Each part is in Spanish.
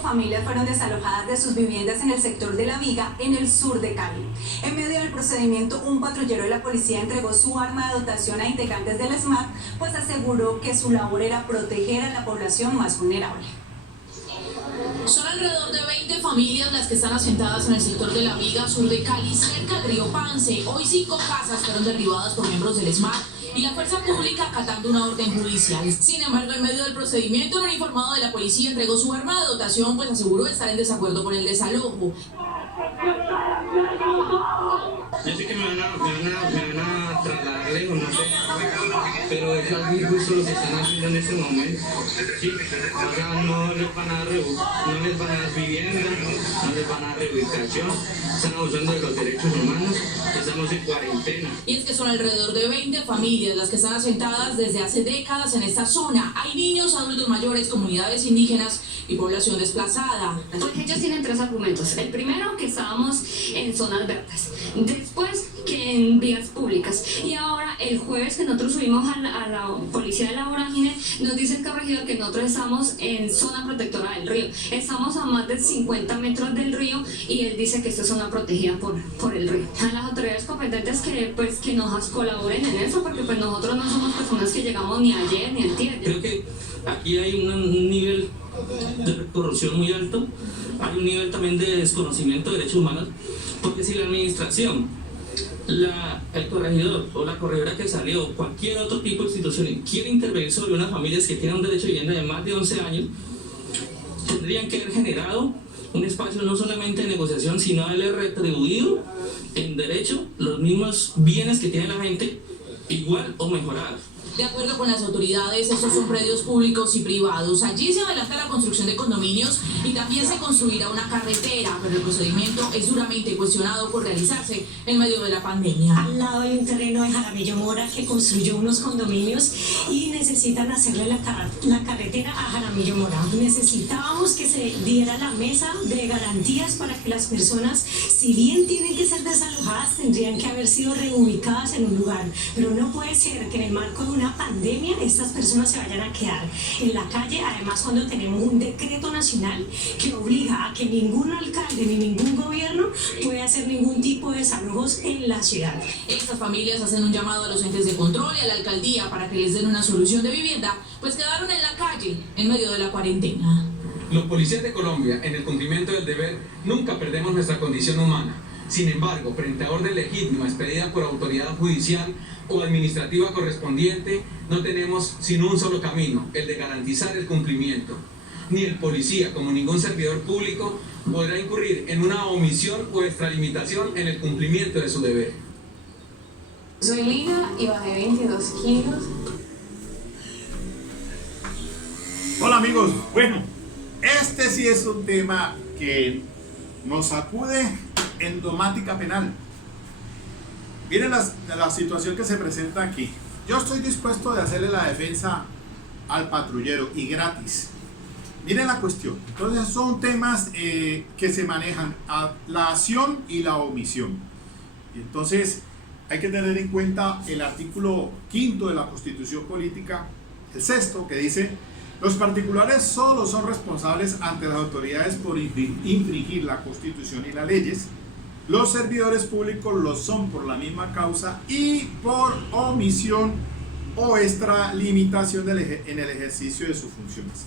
familias fueron desalojadas de sus viviendas en el sector de La Viga, en el sur de Cali. En medio del procedimiento, un patrullero de la policía entregó su arma de dotación a integrantes del SMAT, pues aseguró que su labor era proteger a la población más vulnerable. Son alrededor de 20 familias las que están asentadas en el sector de La Viga, sur de Cali, cerca del río Pance. Hoy 5 casas fueron derribadas por miembros del SMAT y la fuerza pública acatando una orden judicial. Sin embargo, en medio del procedimiento, un uniformado de la policía entregó su arma de dotación, pues aseguró estar en desacuerdo con el desalojo. Yo sé que me van a trasladar lejos, no sé, pero es algo injusto lo que están haciendo en este momento. Sí, o sea, no les van a dar vivienda, no les van a dar reubicación, están abusando de los derechos humanos, estamos en cuarentena. Y es que son alrededor de 20 familias las que están asentadas desde hace décadas en esta zona. Hay niños, adultos mayores, comunidades indígenas y población desplazada. Porque ellos tienen 3 argumentos. El primero, que estábamos en zonas verdes. Después, que en vías públicas. Y ahora, el jueves que nosotros subimos a la policía de la vorágine, nos dice el corregidor que nosotros estamos en zona protectora del río. Estamos a más de 50 metros del río y él dice que esto es zona protegida por el río. A las autoridades competentes que nos colaboren en eso, porque pues nosotros no somos personas que llegamos ni ayer ni antier. Creo que aquí hay un nivel de corrupción muy alto, hay un nivel también de desconocimiento de derechos humanos, porque si la administración, el corregidor o la corregidora que salió, cualquier otro tipo de institución quiere intervenir sobre unas familias que tienen un derecho de vivienda de más de 11 años, tendrían que haber generado un espacio no solamente de negociación, sino haberle retribuido en derecho los mismos bienes que tiene la gente, igual o mejorados. De acuerdo con las autoridades, estos son predios públicos y privados. Allí se adelanta la construcción de condominios y también se construirá una carretera, pero el procedimiento es duramente cuestionado por realizarse en medio de la pandemia. Al lado hay un terreno de Jaramillo Mora que construyó unos condominios y necesitan hacerle la carretera a Jaramillo Mora. Necesitábamos que se diera la mesa de garantías para que las personas, si bien tienen que ser desalojadas, tendrían que haber sido reubicadas en un lugar. Pero no puede ser que en el marco de una pandemia estas personas se vayan a quedar en la calle, además cuando tenemos un decreto nacional que obliga a que ningún alcalde ni ningún gobierno pueda hacer ningún tipo de desalojos en la ciudad. Estas familias hacen un llamado a los entes de control y a la alcaldía para que les den una solución de vivienda, pues quedaron en la calle en medio de la cuarentena. Los policías de Colombia, en el cumplimiento del deber, nunca perdemos nuestra condición humana. Sin embargo, frente a orden legítima expedida por autoridad judicial o administrativa correspondiente, no tenemos sino un solo camino, el de garantizar el cumplimiento. Ni el policía, como ningún servidor público, podrá incurrir en una omisión o extralimitación en el cumplimiento de su deber. Soy Lina y bajé 22 kilos. Hola amigos, bueno, este sí es un tema que nos sacude en domática penal. Miren la situación que se presenta aquí. Yo estoy dispuesto de hacerle la defensa al patrullero y gratis. Miren la cuestión. Entonces son temas que se manejan a la acción y la omisión. Y entonces hay que tener en cuenta el artículo 5 de la Constitución Política, el 6º, que dice: los particulares solo son responsables ante las autoridades por infringir la Constitución y las leyes. Los servidores públicos lo son por la misma causa y por omisión o extralimitación en el ejercicio de sus funciones.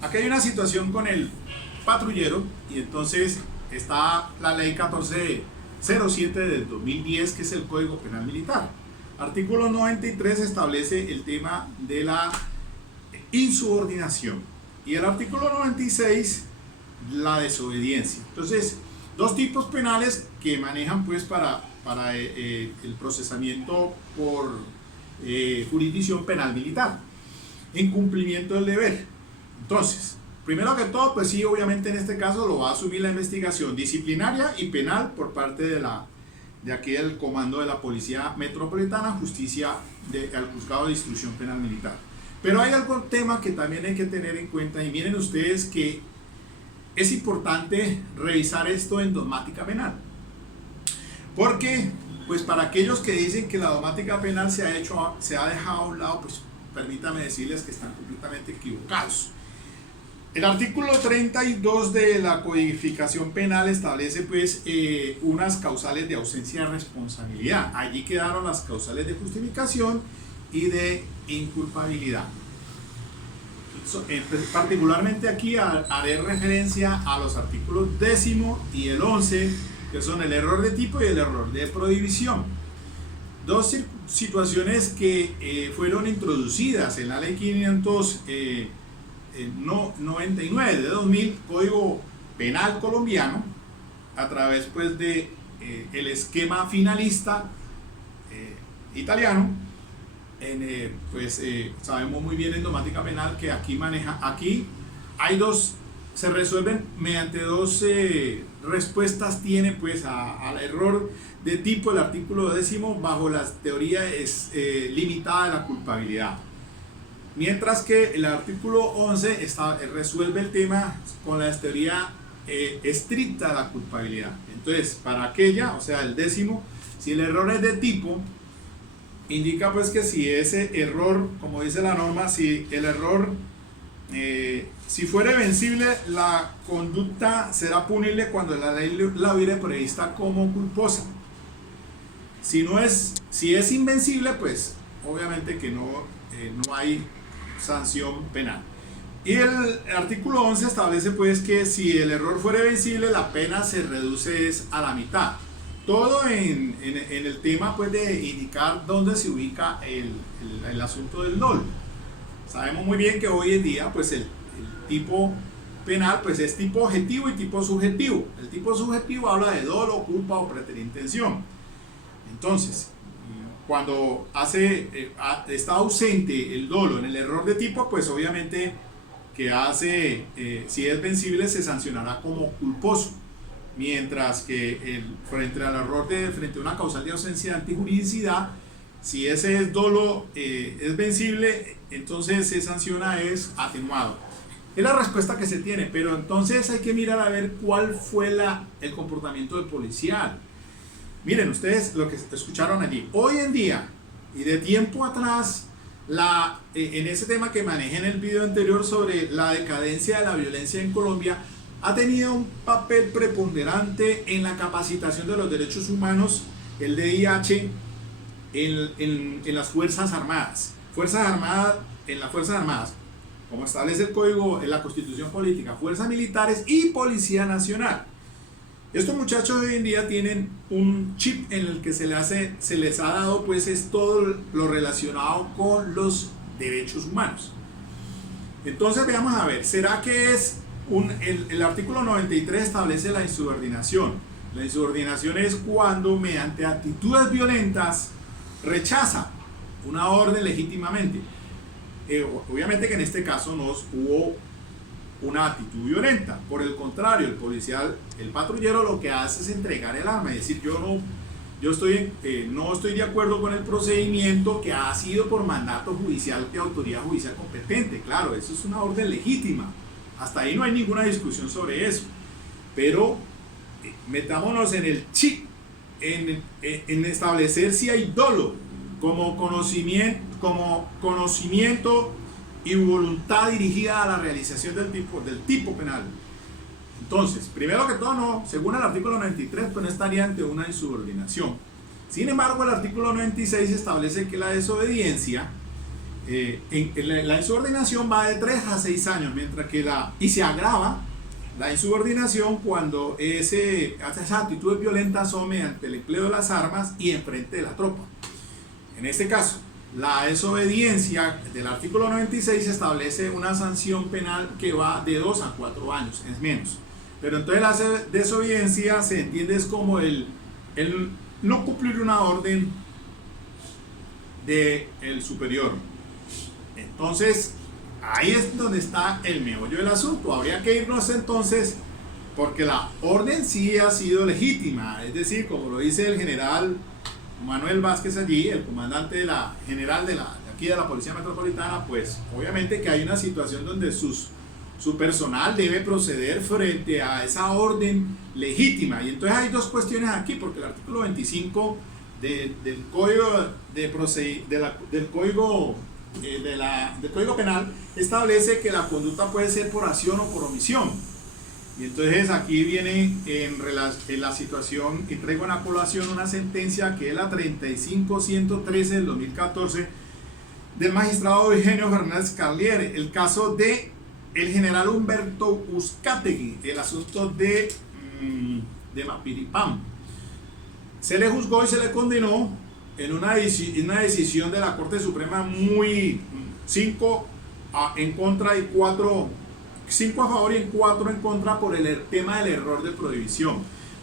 Aquí hay una situación con el patrullero y entonces está la ley 1407 del 2010, que es el Código Penal Militar. Artículo 93 establece el tema de la insubordinación y el artículo 96 la desobediencia. Entonces, dos tipos penales que manejan pues para el procesamiento por jurisdicción penal militar en cumplimiento del deber. Entonces, primero que todo, pues sí, obviamente en este caso lo va a asumir la investigación disciplinaria y penal por parte de aquí del comando de la Policía Metropolitana, justicia al juzgado de instrucción penal militar. Pero hay algún tema que también hay que tener en cuenta, y miren ustedes que es importante revisar esto en dogmática penal, porque pues para aquellos que dicen que la dogmática penal se ha dejado a un lado, pues permítame decirles que están completamente equivocados. El artículo 32 de la codificación penal establece pues unas causales de ausencia de responsabilidad. Allí quedaron las causales de justificación y de inculpabilidad. Particularmente aquí haré referencia a los artículos 10º y el 11, que son el error de tipo y el error de prohibición. Dos situaciones que fueron introducidas en la ley 599 de 2000, Código Penal colombiano, a través pues de el esquema finalista italiano. Sabemos muy bien en domática penal que aquí hay se resuelven mediante dos respuestas, tiene pues al error de tipo el artículo 10 bajo la teoría limitada de la culpabilidad, mientras que el artículo 11 resuelve el tema con la teoría estricta de la culpabilidad. Entonces, para aquella, o sea, el 10, si el error es de tipo, indica pues que si ese error, como dice la norma, si el error, si fuere vencible, la conducta será punible cuando la ley la hubiere prevista como culposa. Si es invencible, pues obviamente que no hay sanción penal. Y el artículo 11 establece pues que si el error fuere vencible, la pena se reduce a la mitad. Todo en el tema pues de indicar dónde se ubica el asunto del dolo. Sabemos muy bien que hoy en día pues el tipo penal pues es tipo objetivo y tipo subjetivo. El tipo subjetivo habla de dolo, culpa o preterintención. Entonces, cuando está ausente el dolo en el error de tipo, pues obviamente que si es vencible se sancionará como culposo. Mientras que frente al error frente a una causal de ausencia de antijuridicidad, si ese dolo es vencible, entonces se sanciona es atenuado. Es la respuesta que se tiene, pero entonces hay que mirar a ver cuál fue el comportamiento del policial. Miren ustedes lo que escucharon allí. Hoy en día y de tiempo atrás, en ese tema que manejé en el video anterior sobre la decadencia de la violencia en Colombia, ha tenido un papel preponderante en la capacitación de los derechos humanos, el DIH, en las Fuerzas Armadas. En las Fuerzas Armadas, como establece el código en la Constitución Política, fuerzas militares y Policía Nacional. Estos muchachos hoy en día tienen un chip en el que se les ha dado pues es todo lo relacionado con los derechos humanos. Entonces veamos a ver, ¿será que es el artículo 93 establece la insubordinación? La insubordinación es cuando mediante actitudes violentas rechaza una orden legítimamente. Obviamente que en este caso no hubo una actitud violenta, por el contrario, el patrullero lo que hace es entregar el arma, es decir, no estoy de acuerdo con el procedimiento que ha sido por mandato judicial de autoridad judicial competente. Claro, eso es una orden legítima, hasta ahí no hay ninguna discusión sobre eso, pero metámonos en el chip, en establecer si hay dolo como conocimiento y voluntad dirigida a la realización del tipo penal. Entonces, primero que todo, no, según el artículo 93, pues no estaría ante una insubordinación. Sin embargo, el artículo 96 establece que la desobediencia, la insubordinación va de 3 a 6 años, mientras que y se agrava la insubordinación cuando esas actitudes violentas son mediante el empleo de las armas y enfrente de la tropa. En este caso, la desobediencia del artículo 96 establece una sanción penal que va de 2 a 4 años, es menos. Pero entonces la desobediencia se entiende es como el no cumplir una orden del superior. Entonces, ahí es donde está el meollo del asunto. Habría que irnos entonces, porque la orden sí ha sido legítima, es decir, como lo dice el general Manuel Vázquez allí, el comandante general de aquí de la Policía Metropolitana, pues obviamente que hay una situación donde su personal debe proceder frente a esa orden legítima. Y entonces hay dos cuestiones aquí, porque el artículo 25 del Código del Código Penal establece que la conducta puede ser por acción o por omisión. Y entonces aquí viene en la situación, y traigo en la colación una sentencia que es la 35113 del 2014 del magistrado Eugenio Fernández Carlier, el caso de el general Humberto Uzcategui, el asunto de Mapiripán. Se le juzgó y se le condenó en una decisión de la Corte Suprema muy 5 en contra y 5 a favor y 4 en contra por el tema del error de prohibición,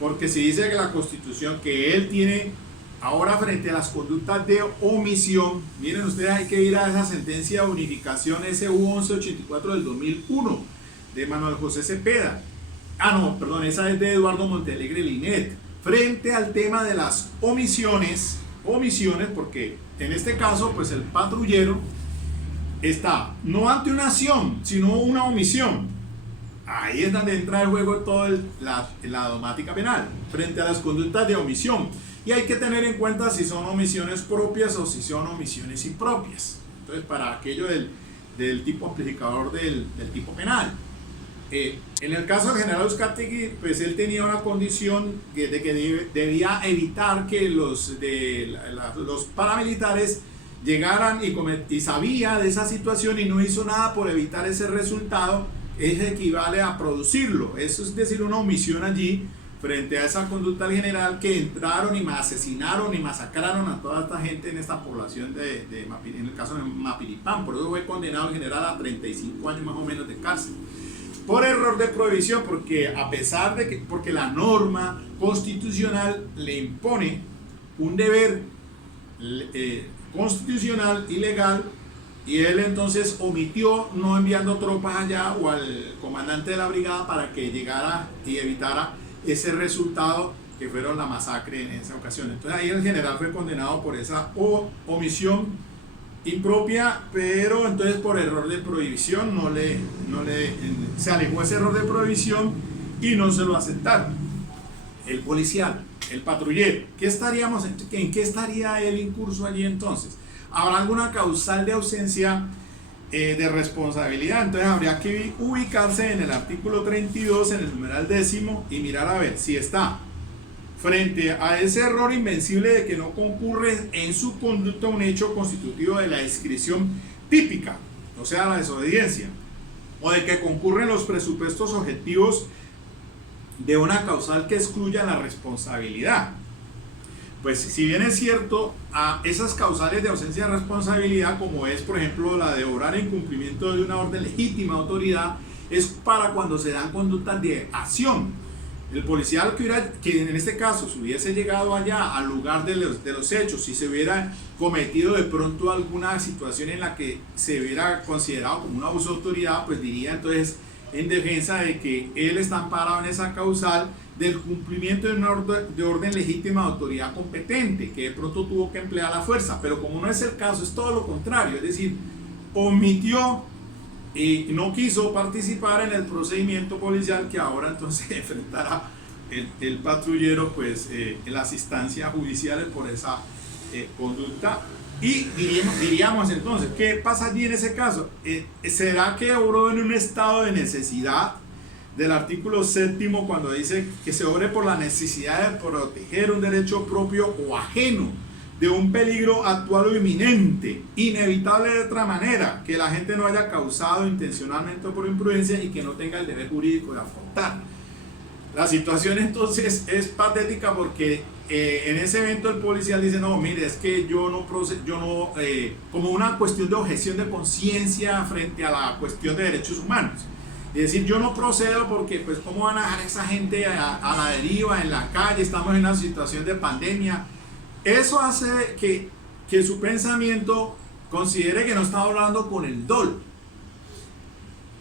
porque se dice que la Constitución que él tiene ahora frente a las conductas de omisión, miren ustedes, hay que ir a esa sentencia de unificación SU 1184 del 2001 de Manuel José Cepeda, esa es de Eduardo Montealegre Linet, frente al tema de las omisiones, porque en este caso pues el patrullero está no ante una acción, sino una omisión. Ahí es donde entra en juego toda la dogmática penal, frente a las conductas de omisión. Y hay que tener en cuenta si son omisiones propias o si son omisiones impropias. Entonces, para aquello del tipo amplificador del tipo penal. En el caso del general Uzcategui, pues él tenía una condición de que debía evitar que los paramilitares llegaran y sabía de esa situación y no hizo nada por evitar ese resultado. Es equivale a producirlo. Eso es decir, una omisión allí frente a esa conducta del general, que entraron y asesinaron y masacraron a toda esta gente en esta población en el caso de Mapiripán. Por eso fue condenado el general a 35 años más o menos de cárcel por error de prohibición, porque a pesar de que porque la norma constitucional le impone un deber constitucional y legal, y él entonces omitió no enviando tropas allá o al comandante de la brigada para que llegara y evitara ese resultado que fueron la masacre en esa ocasión. Entonces ahí el general fue condenado por esa omisión impropia, pero entonces por error de prohibición se alejó ese error de prohibición y no se lo aceptaron. El policial, el patrullero, ¿en qué estaría él incurso allí entonces? ¿Habrá alguna causal de ausencia de responsabilidad? Entonces habría que ubicarse en el artículo 32, en el numeral 10, y mirar a ver si está frente a ese error invencible de que no concurre en su conducta un hecho constitutivo de la discreción típica, o sea, la desobediencia, o de que concurren los presupuestos objetivos de una causal que excluya la responsabilidad. Pues si bien es cierto, a esas causales de ausencia de responsabilidad, como es por ejemplo la de obrar en cumplimiento de una orden legítima de autoridad, es para cuando se dan conductas de acción. El policial que en este caso se hubiese llegado allá al lugar de los hechos, si se hubiera cometido de pronto alguna situación en la que se hubiera considerado como un abuso de autoridad, pues diría entonces en defensa de que él está amparado en esa causal del cumplimiento de una orden legítima de autoridad competente, que de pronto tuvo que emplear la fuerza, pero como no es el caso, es todo lo contrario, es decir, omitió y no quiso participar en el procedimiento policial que ahora entonces enfrentará el patrullero pues en las instancias judiciales por esa conducta. Y diríamos entonces, ¿qué pasa allí en ese caso? ¿Será que obró en un estado de necesidad? Del artículo 7 cuando dice que se obre por la necesidad de proteger un derecho propio o ajeno de un peligro actual o inminente, inevitable de otra manera, que la gente no haya causado intencionalmente o por imprudencia y que no tenga el deber jurídico de afrontar. La situación entonces es patética porque en ese evento el policial dice, no, mire, es que como una cuestión de objeción de conciencia frente a la cuestión de derechos humanos. Es decir, yo no procedo porque, pues, ¿cómo van a dejar a esa gente a la deriva en la calle? Estamos en una situación de pandemia. Eso hace que su pensamiento considere que no está hablando con el dolo.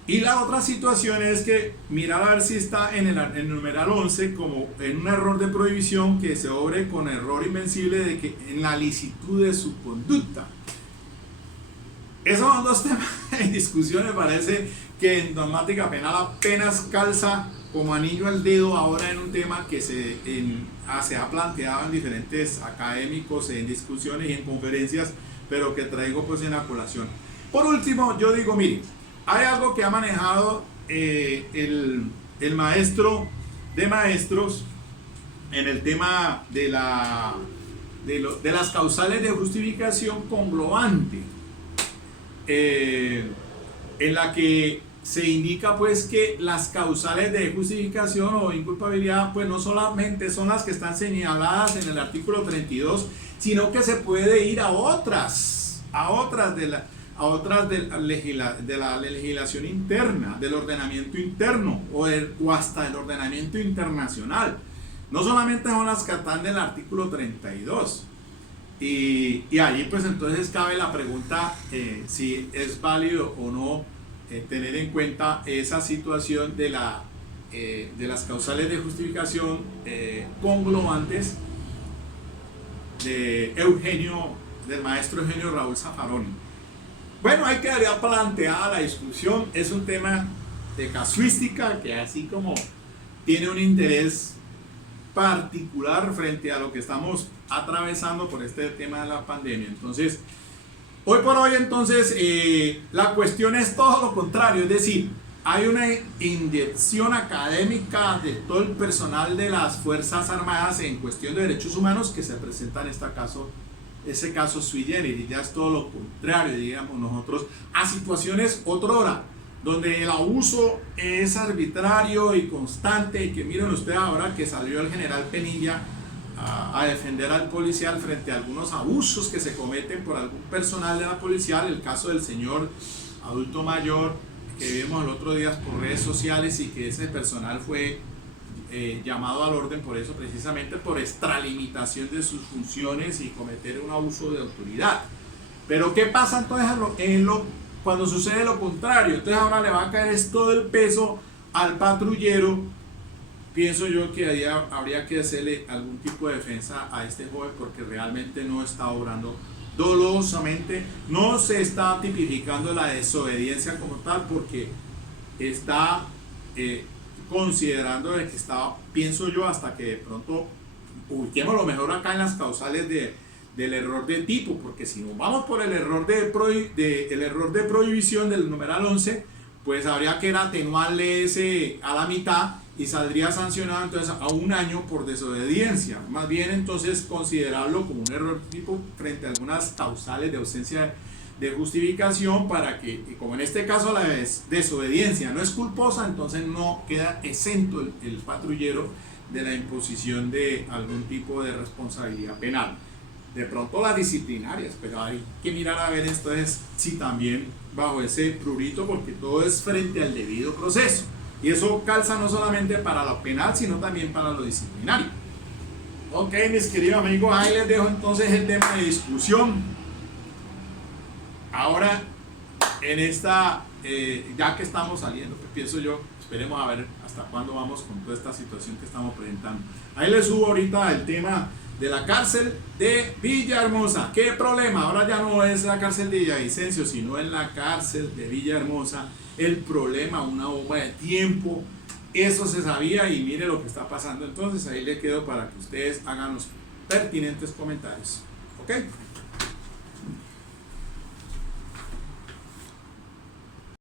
Y la otra situación es que mirar a ver si está en el numeral 11 como en un error de prohibición que se obre con error invencible de que en la licitud de su conducta. Esos son dos temas en discusión. Me parece que en dogmática penal apenas calza como anillo al dedo ahora en un tema que se ha planteado en diferentes académicos, en discusiones y en conferencias pero que traigo pues en la colación. Por último, yo digo, miren, hay algo que ha manejado el maestro de maestros en el tema de las causales de justificación conglobante, en la que se indica pues que las causales de justificación o inculpabilidad pues no solamente son las que están señaladas en el artículo 32, sino que se puede ir a otras de la legislación interna, del ordenamiento interno o hasta el ordenamiento internacional. No solamente son las que están del artículo 32. Y allí pues entonces cabe la pregunta si es válido o no tener en cuenta esa situación de las causales de justificación conglobantes del maestro Eugenio Raúl Zaffaroni. Bueno, ahí quedaría planteada la discusión. Es un tema de casuística que así como tiene un interés particular frente a lo que estamos atravesando por este tema de la pandemia. Entonces, hoy por hoy, entonces, la cuestión es todo lo contrario, es decir, hay una inyección académica de todo el personal de las Fuerzas Armadas en cuestión de derechos humanos que se presenta en ese caso sui generis, ya es todo lo contrario, digamos nosotros, a situaciones otrora, donde el abuso es arbitrario y constante, y que miren ustedes ahora que salió el general Penilla a defender al policial frente a algunos abusos que se cometen por algún personal de la policía, el caso del señor adulto mayor que vimos el otro día por redes sociales y que ese personal fue llamado al orden por eso, precisamente por extralimitación de sus funciones y cometer un abuso de autoridad. Pero ¿qué pasa entonces cuando sucede lo contrario? Entonces ahora le va a caer todo el peso al patrullero. Pienso yo que ahí habría que hacerle algún tipo de defensa a este joven porque realmente no está obrando dolosamente, no se está tipificando la desobediencia como tal porque está considerando de que está, pienso yo, hasta que de pronto ubiquemos lo mejor acá en las causales del error de tipo, porque si nos vamos por el error de prohibición del numeral 11, pues habría que atenuarle ese a la mitad y saldría sancionado entonces a 1 año por desobediencia. Más bien entonces considerarlo como un error tipo frente a algunas causales de ausencia de justificación para que, como en este caso la desobediencia no es culposa, entonces no queda exento el patrullero de la imposición de algún tipo de responsabilidad penal. De pronto las disciplinarias, pero hay que mirar a ver entonces si también bajo ese prurito, porque todo es frente al debido proceso. Y eso calza no solamente para lo penal, sino también para lo disciplinario. Ok, mis queridos amigos, ahí les dejo entonces el tema de discusión. Ahora, en esta, ya que estamos saliendo, pues pienso yo, esperemos a ver hasta cuándo vamos con toda esta situación que estamos presentando. Ahí les subo ahorita el tema de la cárcel de Villahermosa. ¿Qué problema? Ahora ya no es la cárcel de Villavicencio, sino en la cárcel de Villahermosa. El problema, una bomba de tiempo, eso se sabía y mire lo que está pasando. Entonces ahí le quedo para que ustedes hagan los pertinentes comentarios. ¿Ok?